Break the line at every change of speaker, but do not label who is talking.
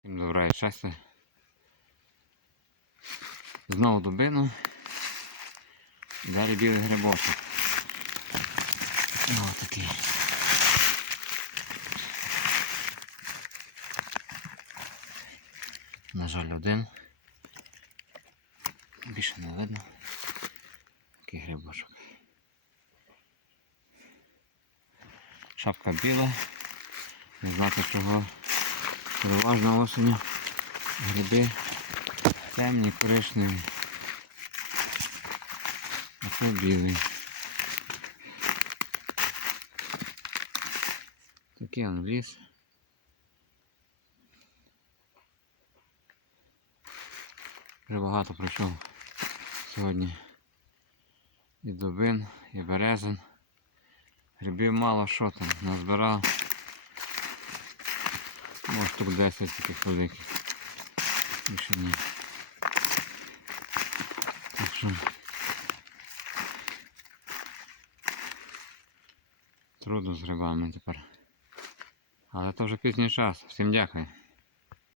Всім доброго щастя. Знову дубину. Далі білий грибочок. Ось такий. На жаль, один. Більше не видно. Такий грибочок. Шапка біла. Не знати чого. Переважно осені гриби темні, коричневі. А це білий. Такий он ліс. Вже багато пройшов сьогодні. І дубин, і березин. Грибів мало що там, назбирав. Може штук 10 таких великих. Більше ні. Так що трудно з грибами тепер. Але то вже пізній час. Всім дякую.